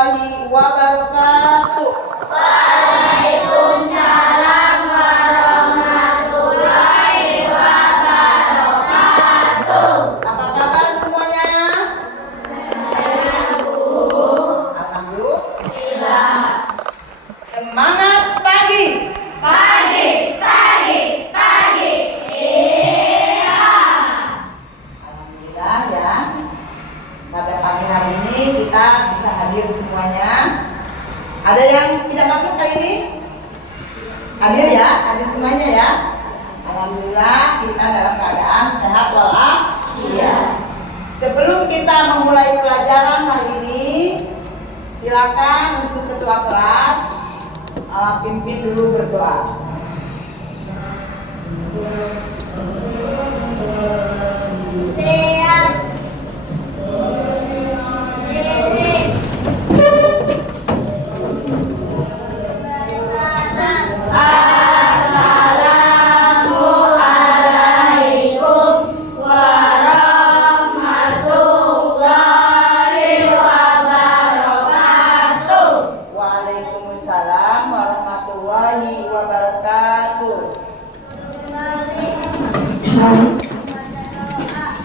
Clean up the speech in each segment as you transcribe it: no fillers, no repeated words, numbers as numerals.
warahmatullahi wabarakatuh. Waalaikumsalam warahmatullahi wabarakatuh. Apa kabar semuanya? Alhamdulillah. Semangat pagi. Pagi. Iya. Alhamdulillah ya. Pada pagi hari ini kita bisa hadir semuanya. Ada yang tidak masuk kali ini? Hadir ya, hadir semuanya ya. Alhamdulillah kita dalam keadaan sehat walafiat. Sebelum kita memulai pelajaran hari ini, silakan untuk ketua kelas pimpin dulu berdoa. Siap. Assalamualaikum warahmatullahi wabarakatuh. Waalaikumsalam warahmatullahi wabarakatuh.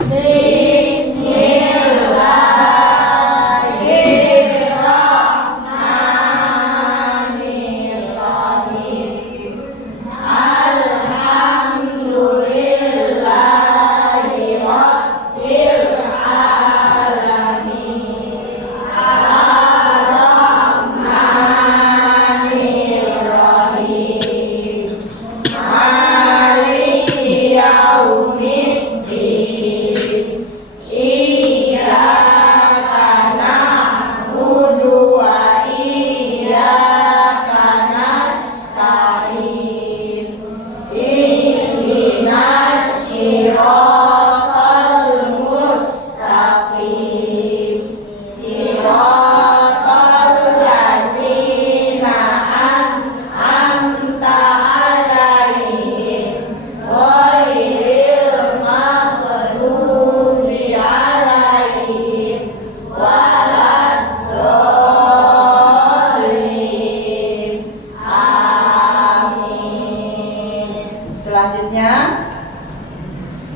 Bismillahirrahmanirrahim. Alhamdulillahi rabbil alamin. Ar-Rahmanirrahim. Maliki yaumiddin. Iyyaka na'budu wa iyyaka nasta'in. Ihdinas siratal mustaqim. Siratal ladzina an'amta 'alaihim ghairil maghdubi 'alaihim waladdallin. Amin. Selanjutnya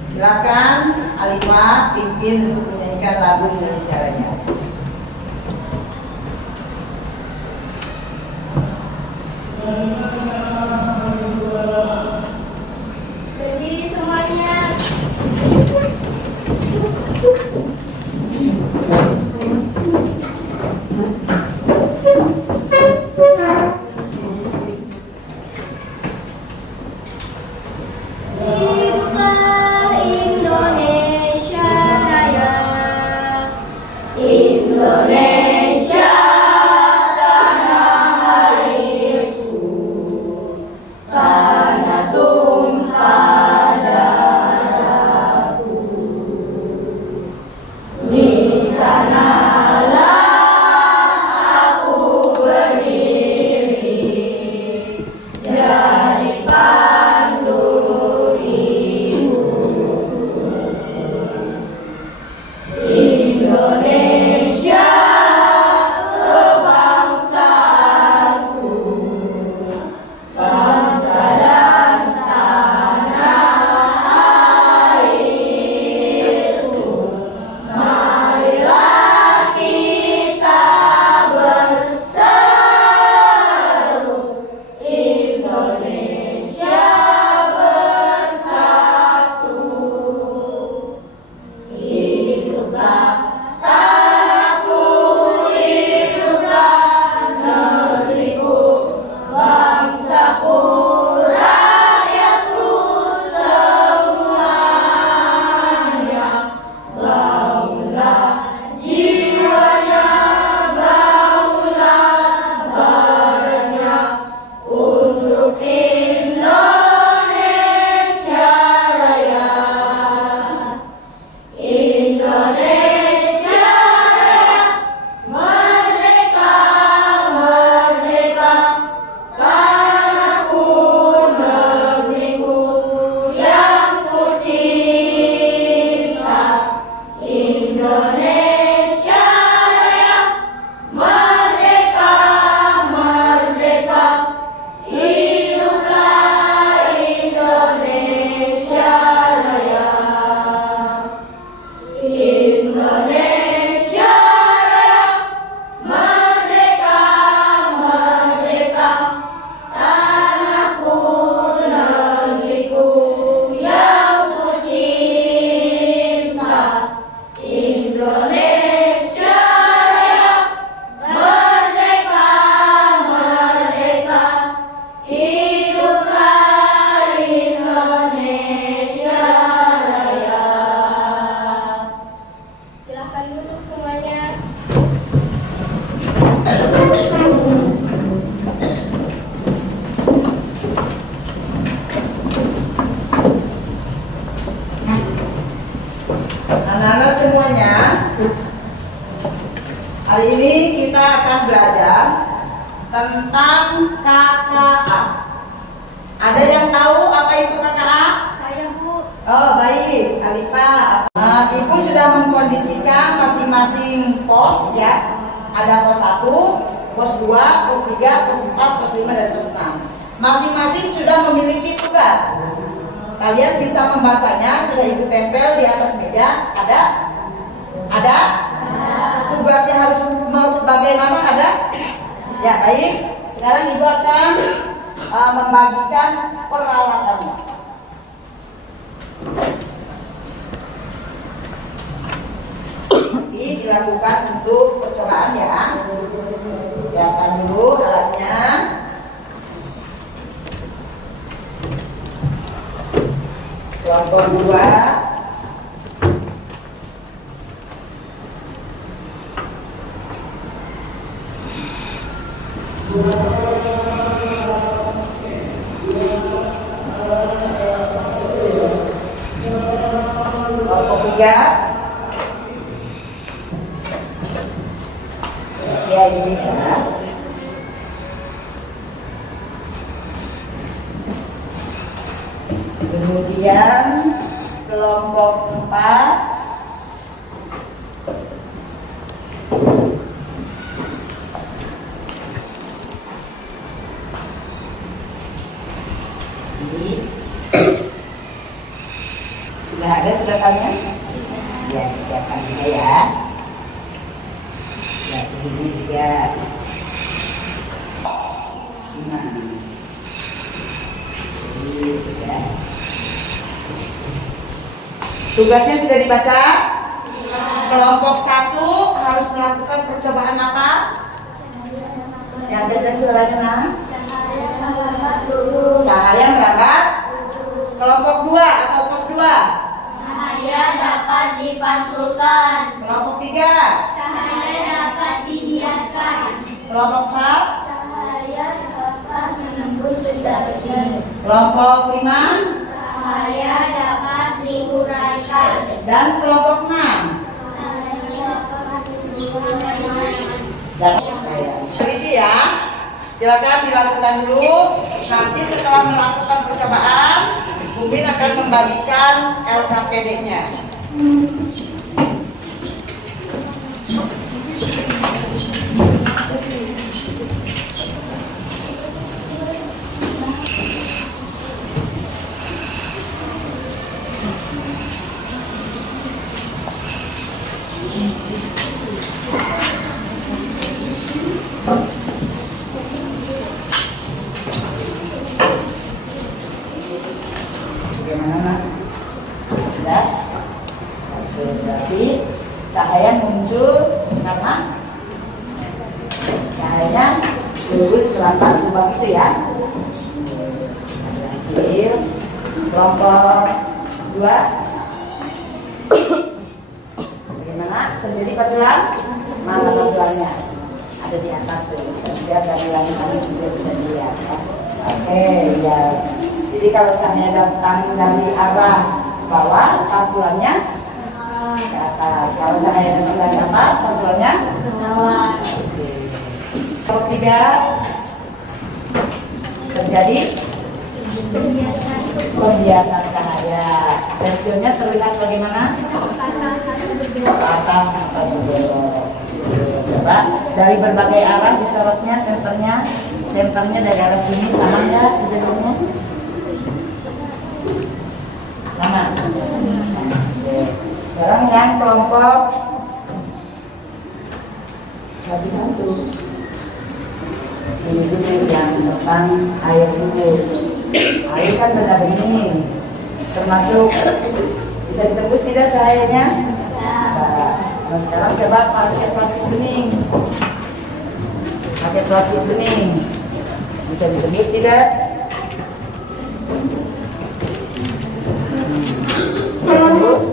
silakan Alifah pimpin untuk menyanyikan lagu Indonesia Raya. Berdiri semuanya. Hiduplah Indonesia Raya. Indonesia tanah airku. tentang KKA. Ada yang tahu apa itu KKA? Saya, Bu. Oh baik, Alifa. Ibu sudah mengkondisikan masing-masing pos ya. Ada pos 1, pos 2, pos 3, pos 4, pos 5, dan pos 6. Masing-masing sudah memiliki tugas. Kalian bisa membacanya, sudah ibu tempel di atas meja. Ada? Ada? Tugasnya harus bagaimana, ada? Ya baik, sekarang ibu akan membagikan peralatannya. Ini dilakukan untuk percobaan ya. Siapkan dulu alatnya. Kelompok 2. Kelompok 3. Ya ini ya. Kemudian kelompok 4. Sudah ada sudah kalian? Ya, siapkan juga ya. Ya, segini juga. Nah, segini juga. Tugasnya sudah dibaca? Kelompok 1 harus melakukan percobaan apa? Yang beda suaranya nah? Cahaya merambat. Kelompok 2 atau pos 2? Cahaya dapat dipantulkan. Kelompok 3? Cahaya dapat dibiaskan. Kelompok 4? Cahaya dapat menembus benda-benda. Kelompok 5? Cahaya dapat diuraikan. Dan kelompok 6? Cahaya dapat diuraikan. Teliti ya. Silakan dilakukan dulu. Nanti setelah melakukan percobaan, Bumin akan membagikan LKPD-nya. Bagaimana? Sudah? Oke, berarti cahaya muncul karena cahayanya lurus ke latar lubang itu ya. Berhasil. Kelompok 2. Bagaimana? Sendiri pantulan? Mana pantulannya? Ada di atas tuh. Bisa dilihat dari langit juga bisa dilihat. Ya. Oke, ya. Jadi kalau cahaya datang dari arah bawah, pantulannya ke atas. Kalau cahaya datang dari atas, pantulannya ke bawah. Kelompok 3 terjadi pembiasan cahaya. Pensilnya terlihat bagaimana? Patah atau berbelok. Coba dari berbagai arah disorotnya, senternya dari arah sini sama nggak jadinya? Sama. Sekarang yang kelompok 1. Ini dulu yang tentang air dulu. Air kan benda bening, termasuk bisa ditembus tidak cahayanya? Bisa. Nah sekarang coba pakai plastik bening. Pakai plastik bening, bisa ditembus tidak? Bisa tembus?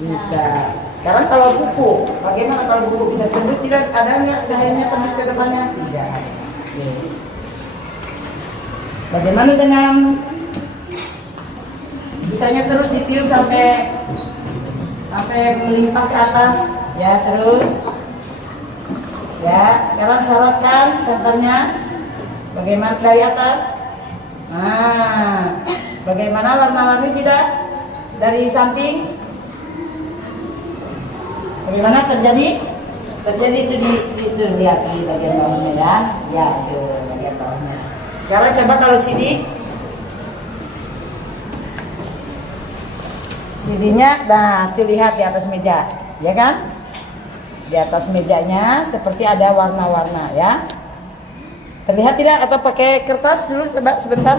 Bisa. Sekarang kalau buku, bagaimana kalau buku bisa tembus tidak? Ada nggak cahayanya tembus ke depannya? Tidak. Bagaimana dengan bisanya terus ditiup sampai melimpah ke atas? Ya terus. Ya, sekarang sorotkan senternya. Bagaimana dari atas? Nah, bagaimana warna-warni tidak? Dari samping? Bagaimana terjadi? Terjadi itu di situ, lihat di bagian bawahnya ya. Ya, itu bagian bawahnya. Sekarang coba kalau CD-nya, nah, tuh lihat di atas meja, ya kan? Di atas mejanya seperti ada warna-warna ya. Terlihat tidak? Atau pakai kertas dulu coba sebentar.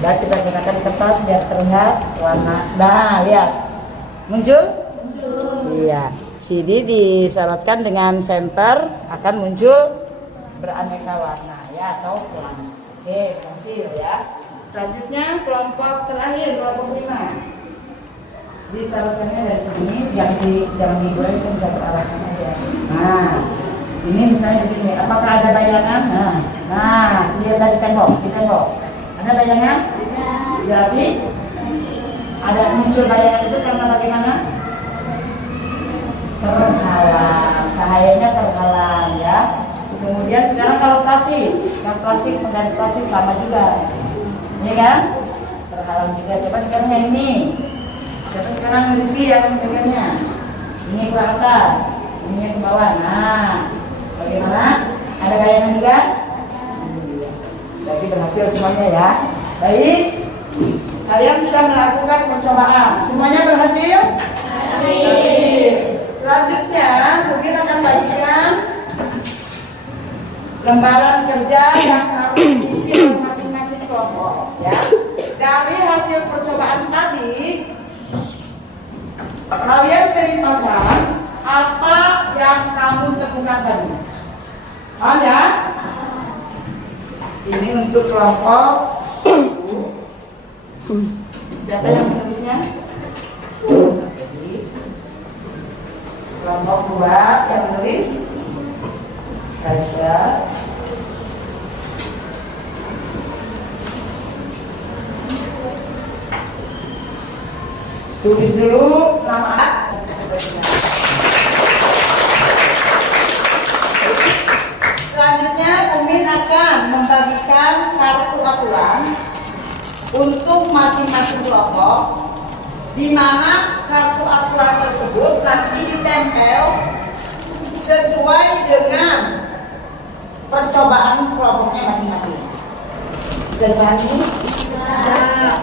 Nah, kita gunakan kertas biar terlihat warna. Nah, lihat. Muncul? Iya. CD disorotkan dengan senter akan muncul beraneka warna ya, atau pelangi. Oke, hasil ya. Selanjutnya kelompok terakhir, kelompok 5. Disorotkannya dari sini, jangan dibuat, itu bisa terarahkan aja. Nah, ini misalnya begini, apakah ada bayangan? Nah, lihat dari tembok, di tembok. Ada bayangan? Berarti ada muncul bayangan itu karena bagaimana? Terhalang, cahayanya terhalang ya. Kemudian sekarang kalau plastik pengganti plastik sama juga, ya kan? Terhalang juga. Coba sekarang yang ini. Coba sekarang Rizky yang pegangnya. Ini ke atas, ini ke bawah. Nah, bagaimana? Ada bayangan juga? Jadi berhasil semuanya ya. Baik, kalian sudah melakukan percobaan. Semuanya berhasil? Berhasil. Selanjutnya, mungkin akan bagikan lembaran kerja yang harus diisi oleh masing-masing kelompok. Ya. Dari hasil percobaan tadi, kalian ceritakan apa yang kamu temukan tadi. Paham ya? Ini untuk kelompok 1. Siapa yang menulisnya? Kelompok 2 yang menulis Aisyah. Tulis dulu nama. Selanjutnya Umin akan membagikan kartu aturan untuk masing-masing kelompok, di mana kartu aturan tersebut nanti ditempel sesuai dengan percobaan kelompoknya masing-masing. Bisa dipahami?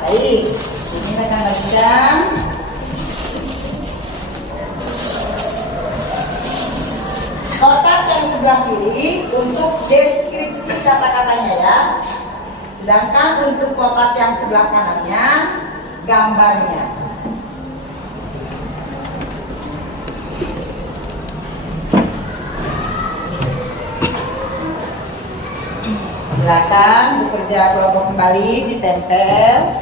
Baik, ini akan bagikan. Kotak yang sebelah kiri untuk deskripsi kata-katanya ya. Sedangkan untuk kotak yang sebelah kanannya gambarnya. Silakan bekerja kelompok kembali, ditempel.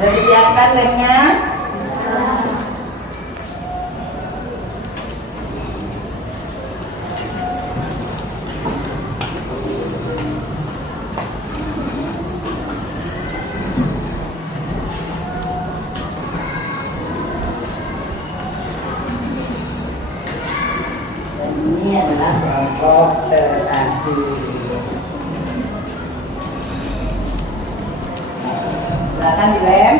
Sudah disiapkan lemnya? Dan ini adalah kelompok terakhir. Silakan dilem.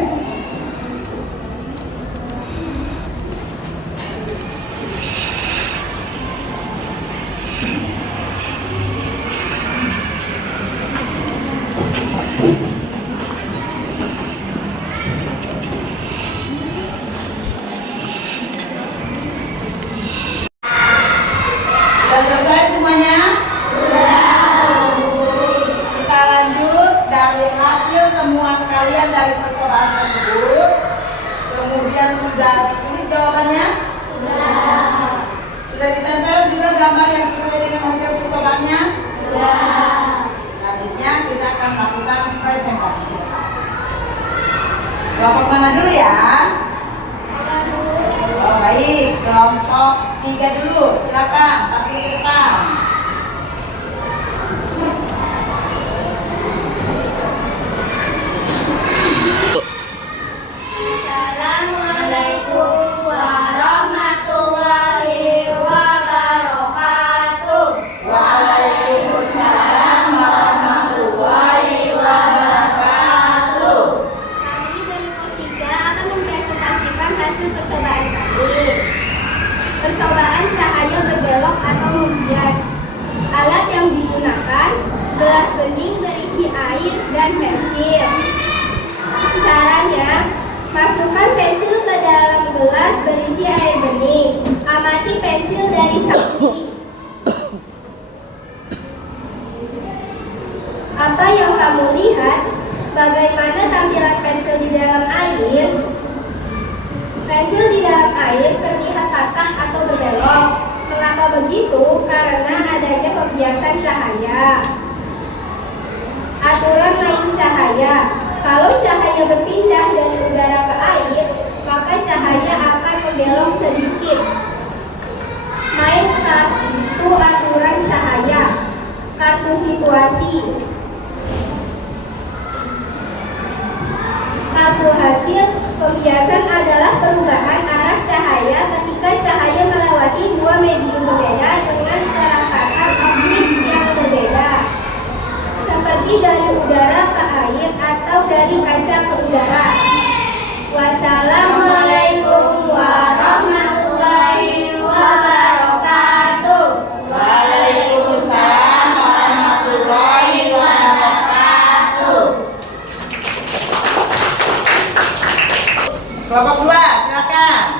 Sudah selesai semuanya? Kita lanjut dari hasil temuan kalian dari percobaan tersebut. Kemudian sudah ditulis jawabannya? Sudah ditempel juga gambar yang sesuai dengan hasil percobaannya? Selanjutnya kita akan melakukan presentasi. Kelompok mana dulu ya? Oh baik, kelompok 3 dulu, silakan tampil ke depan. Assalamualaikum warahmatullahi wabarakatuh. Waalaikumsalam warahmatullahi wabarakatuh. Kami dari pos 3 akan mempresentasikan hasil percobaan kami. Percobaan cahaya berbelok atau membias. Alat yang digunakan gelas bening berisi air dan pensil. Caranya, masukkan pensil ke dalam gelas berisi air bening. Amati pensil dari samping. Apa yang kamu lihat? Bagaimana tampilan pensil di dalam air? Pensil di dalam air terlihat patah atau berbelok. Mengapa begitu? Karena adanya pembiasan cahaya. Aturan main cahaya. Kalau cahaya berpindah dari udara ke air, maka cahaya akan membelok sedikit. Main kartu aturan cahaya. Kartu situasi. Kartu hasil. Pembiasan adalah perubahan arah cahaya ketika cahaya melewati dua medium berbeda dengan kerakatan optik yang berbeda, seperti dari udara ke air atau dari kaca ke udara. Wassalamualaikum warahmatullahi wabarakatuh. Waalaikumsalam warahmatullahi wabarakatuh. Kelompok 2, silakan.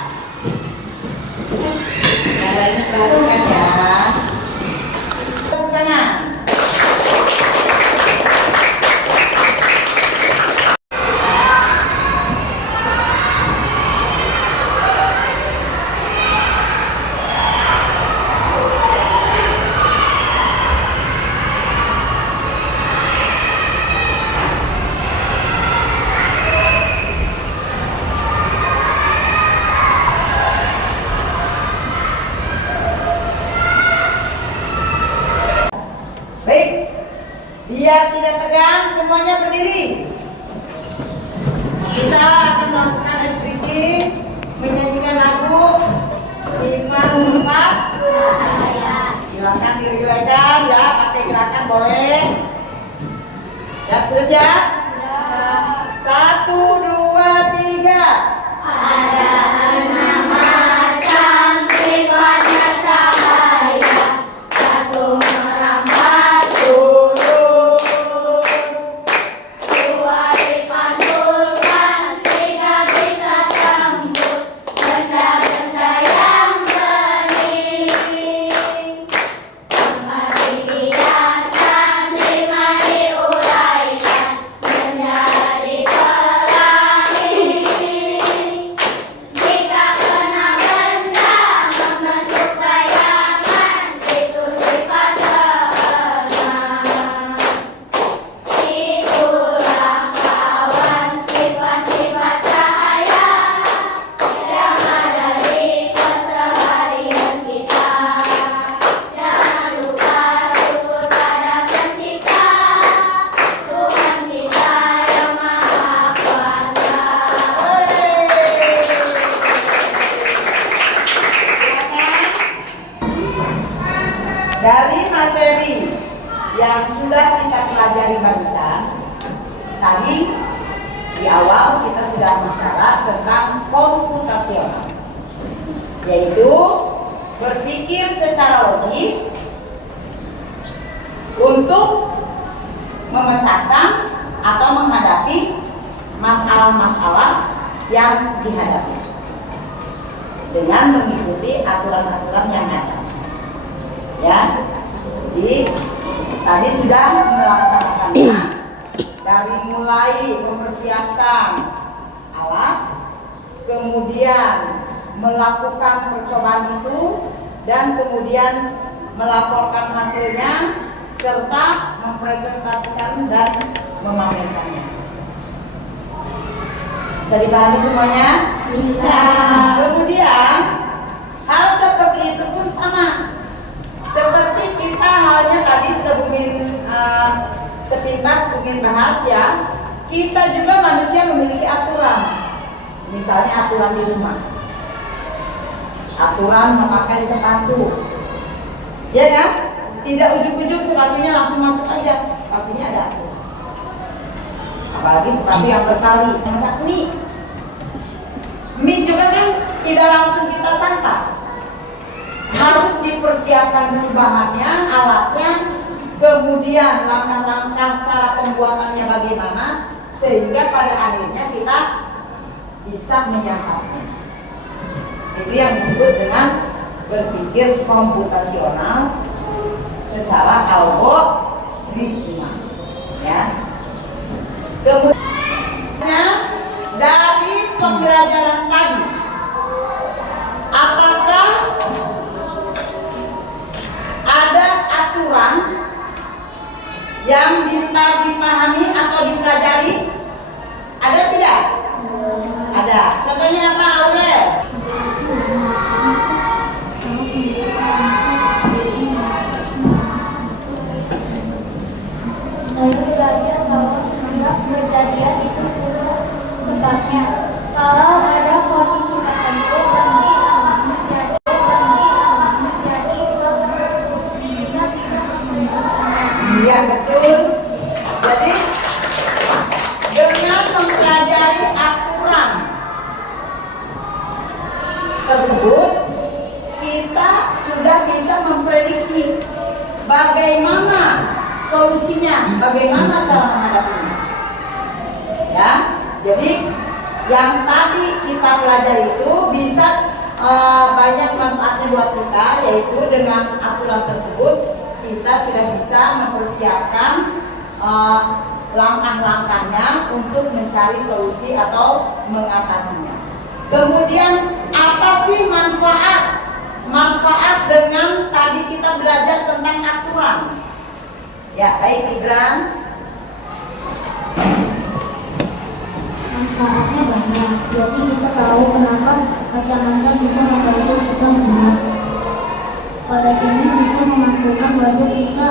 Yang lainnya perhatikan ya. Tepuk tangan. Baik, biar tidak tegang, semuanya berdiri. Kita akan melakukan SPG, menyanyikan lagu sifat-sifat. Silakan dirilekan ya, pakai gerakan boleh. Ya, sudah siap? 1, 2, 3. Ada 6 macam sifatnya cahaya. 1 merambat, 2 dipantulkan, 3 bisa tembus benda-benda yang bening. 4 dihiaskan, 5 diuraikan menjadi pelangi. Jika kena benda membentuk bayangan, itu sifat keenam. Itulah kawan sifat-sifat cahaya yang ada di keseharian kita. Jangan lupa syukur pada Pencipta, Tuhan kita yang Maha Kuasa. Dari materi yang sudah kita pelajari barusan, tadi di awal kita sudah bicara tentang komputasional, yaitu berpikir secara logis untuk memecahkan atau menghadapi masalah-masalah yang dihadapi dengan mengikuti aturan-aturan yang ada. Ya, jadi tadi sudah melaksanakannya dari mulai mempersiapkan alat, kemudian melakukan percobaan itu, dan kemudian melaporkan hasilnya serta mempresentasikan dan memamerkannya. Bisa dipahami semuanya? Bisa. Kemudian hal seperti itu pun sama. Seperti kita halnya tadi sudah Bumin sepintas Bumin bahas ya. Kita juga manusia memiliki aturan. Misalnya aturan di rumah, aturan memakai sepatu, ya kan? Tidak ujuk-ujuk sepatunya langsung masuk aja, pastinya ada aturan. Apalagi sepatu yang bertali, yang masak mie juga kan tidak langsung kita santap, harus dipersiapkan dulu bahannya, alatnya, kemudian langkah-langkah cara pembuatannya bagaimana, sehingga pada akhirnya kita bisa menyantapnya. Itu yang disebut dengan berpikir komputasional secara algoritma, ya. Kemudian dari pembelajaran tadi, apakah ada aturan yang bisa dipahami atau dipelajari? Ada tidak? Ada. Contohnya apa, Aurel? Saya belajar bahwa setiap kejadian itu punya sebabnya. Kalau ada kondisi tertentu, berhenti menjadi kita bisa menggunakannya. Iya, betul. Jadi dengan mempelajari aturan tersebut, kita sudah bisa memprediksi bagaimana solusinya, bagaimana cara menghadapinya. Ya, jadi yang tadi kita pelajari itu bisa banyak manfaatnya buat kita, yaitu dengan aturan tersebut kita sudah bisa mempersiapkan langkah-langkahnya untuk mencari solusi atau mengatasinya. Kemudian apa sih manfaat dengan tadi kita belajar tentang aturan? Ya, baik Gibran. Manfaatnya banyak. Jadi kita tahu kenapa kacamata bisa membantu kita melihat. Pada ini bisa mengaturkan wajah kita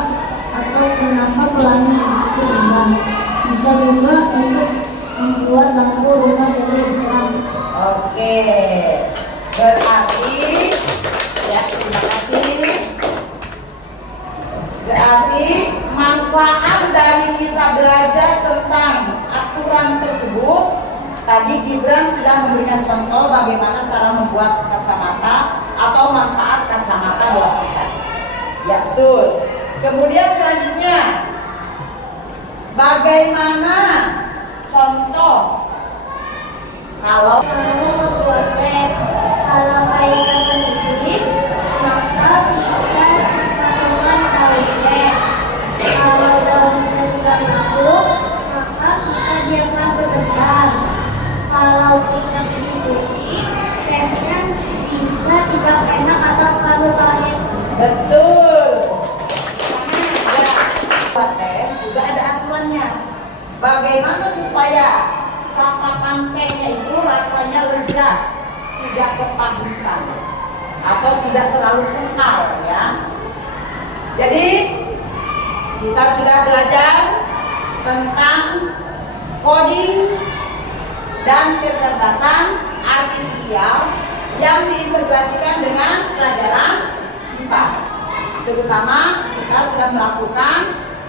atau kenapa pelangi itu hilang. Bisa juga untuk membuat lampu rumah jadi lebih terang. Oke, berarti ya, terima kasih. Berarti manfaat dari kita belajar tentang aturan tersebut, tadi Gibran sudah memberikan contoh bagaimana cara membuat kacamata atau manfaat kacamata buat kita. Ya, betul. Kemudian selanjutnya, bagaimana contoh kalau buat teh, kalau air mendidih, maka kita masukkan daun teh. Kalau daun teh sudah masuk, maka kita diamkan sebentar. Kalau kita dicuci, tehnya bisa tidak enak atau terlalu pahit. betul. Buat teh juga ada aturannya. Bagaimana supaya santapan tehnya itu rasanya lezat, tidak kepahitan atau tidak terlalu kental, ya. Jadi kita sudah belajar tentang coding dan kecerdasan artifisial yang diintegrasikan dengan pelajaran IPA. Terutama kita sudah melakukan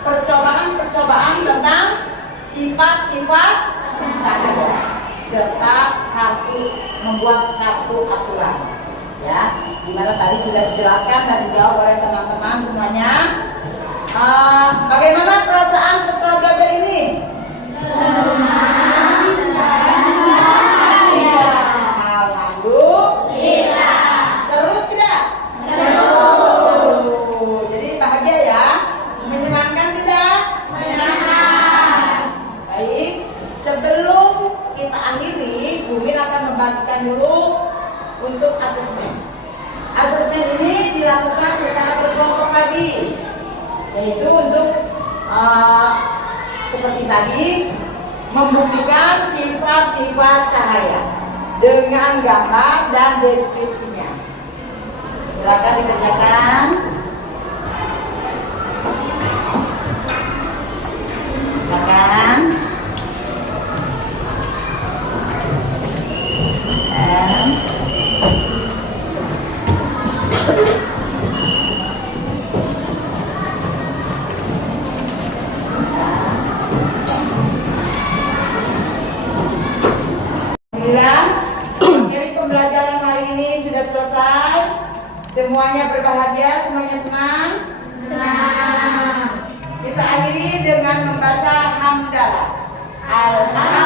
percobaan tentang sifat-sifat cahaya serta membuat kartu aturan, ya, dimana tadi sudah dijelaskan dan dijawab oleh teman-teman semuanya. Bagaimana perasaan setelah belajar ini? Senang dan bahagia. Alhamdulillah. Seru tidak? Seru. Jadi bahagia ya? Menyenangkan tidak? Menyenangkan. Baik, sebelum kita akhiri, Bumin akan membagikan dulu untuk asesmen. Asesmen ini dilakukan secara berkelompok lagi. yaitu untuk seperti tadi membuktikan sifat-sifat cahaya dengan gambar dan deskripsinya. Silakan dikerjakan. Silakan. Alhamdulillah, materi pembelajaran hari ini sudah selesai. Semuanya berbahagia, semuanya senang. Senang. Kita akhiri dengan membaca hamdalah. Alhamdulillah.